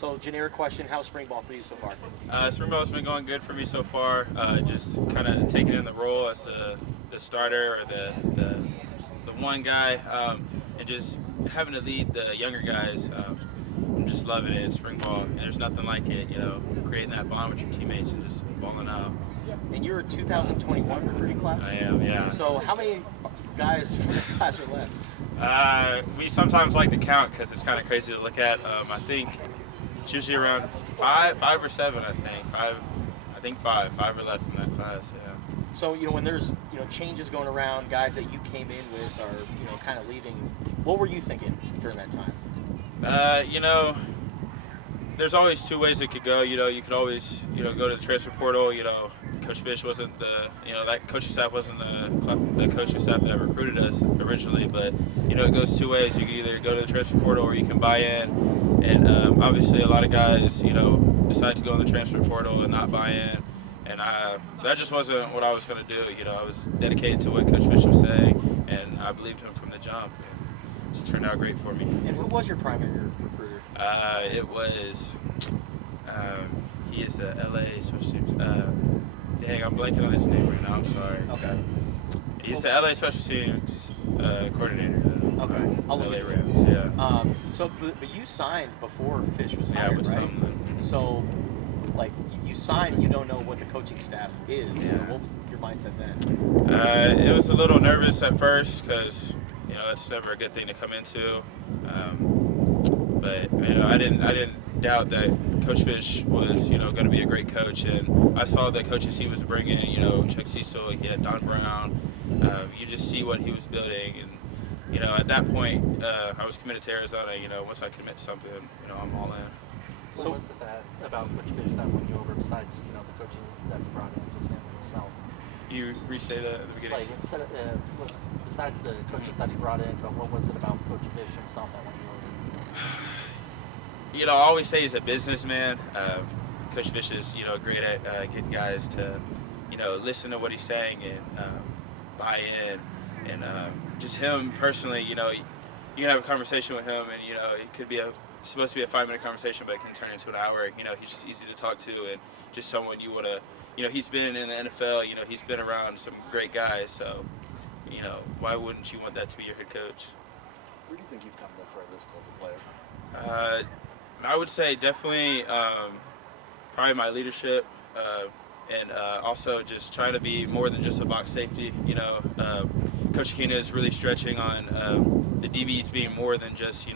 So, generic question: how's spring ball for you so far? Spring ball's been going good for me so far. Just kind of taking in the role as the starter or the one guy, and just having to lead the younger guys. I'm just loving it. Spring ball, and there's nothing like it. Creating that bond with your teammates and just balling out. And you're a 2021 recruiting class? I am, yeah. So how many guys from the class are left? We sometimes like to count because it's kind of crazy to look at. I think it's usually around five or seven. I think five are left in that class. Yeah. So when there's changes going around, guys that you came in with are kind of leaving. What were you thinking during that time? There's always two ways it could go. You could always go to the transfer portal. Coach Fish wasn't that coaching staff wasn't the coaching staff that recruited us originally, but it goes two ways. You can either go to the transfer portal or you can buy in, and obviously a lot of guys decide to go in the transfer portal and not buy in, and that just wasn't what I was going to do. I was dedicated to what Coach Fish was saying, and I believed him from the jump. And it's turned out great for me. And who was your primary recruiter? It was he is the LA special teams. Dang, I'm blanking on his name right now. I'm sorry. Okay. He's the LA special teams coordinator. Okay. LA Rams. Yeah. But you signed before Fish was Yeah, hired, with right? some. So, you signed and you don't know what the coaching staff is. Yeah. So what was your mindset then? It was a little nervous at first because it's never a good thing to come into. But I didn't doubt that Coach Fish was going to be a great coach, and I saw the coaches he was bringing. Chuck Cecil, he had Don Brown. You just see what he was building, and at that point, I was committed to Arizona. Once I commit to something, I'm all in. What was it about Coach Fish that won you over besides the coaching that he brought in, just him himself? You restate that at the beginning. Instead of besides the coaches that he brought in, but what was it about Coach Fish himself that won you over? I always say he's a businessman. Coach Fish is, great at getting guys to, listen to what he's saying and buy in. And just him personally, you can have a conversation with him, and it could be supposed to be a 5-minute conversation, but it can turn into an hour. He's just easy to talk to, and just someone you want to. He's been in the NFL. He's been around some great guys. So, why wouldn't you want that to be your head coach? Where do you think you've come the furthest as a player? I would say definitely probably my leadership and also just trying to be more than just a box safety. Coach Akina is really stretching on the DBs being more than just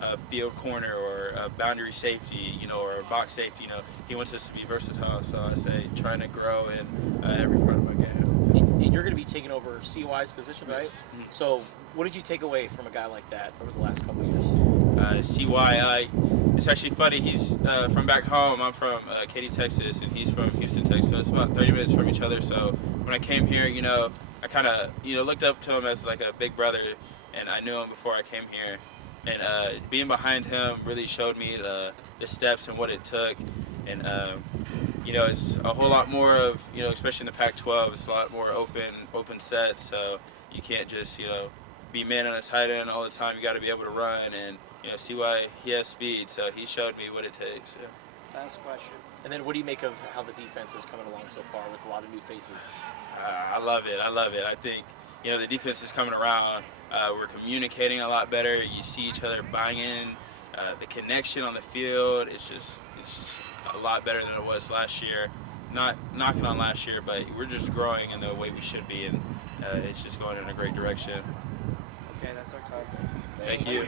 a field corner or a boundary safety, or a box safety. He wants us to be versatile. So I say trying to grow in every part of my game. And you're going to be taking over CY's position, right? Mm-hmm. So what did you take away from a guy like that over the last couple of years? CY, it's actually funny. He's from back home. I'm from Katy, Texas, and he's from Houston, Texas. So it's about 30 minutes from each other. So when I came here, I kind of looked up to him as like a big brother, and I knew him before I came here. And being behind him really showed me the steps and what it took. And it's a whole lot more of especially in the Pac-12, it's a lot more open sets. So you can't just be man on a tight end all the time. You got to be able to run, and CY, he has speed, so he showed me what it takes. Yeah. Last question. And then what do you make of how the defense is coming along so far with a lot of new faces? I love it. I think the defense is coming around. We're communicating a lot better. You see each other buying in. The connection on the field, it's just a lot better than it was last year. Not knocking on last year, but we're just growing in the way we should be, and it's just going in a great direction. Okay, that's our time. Thank you.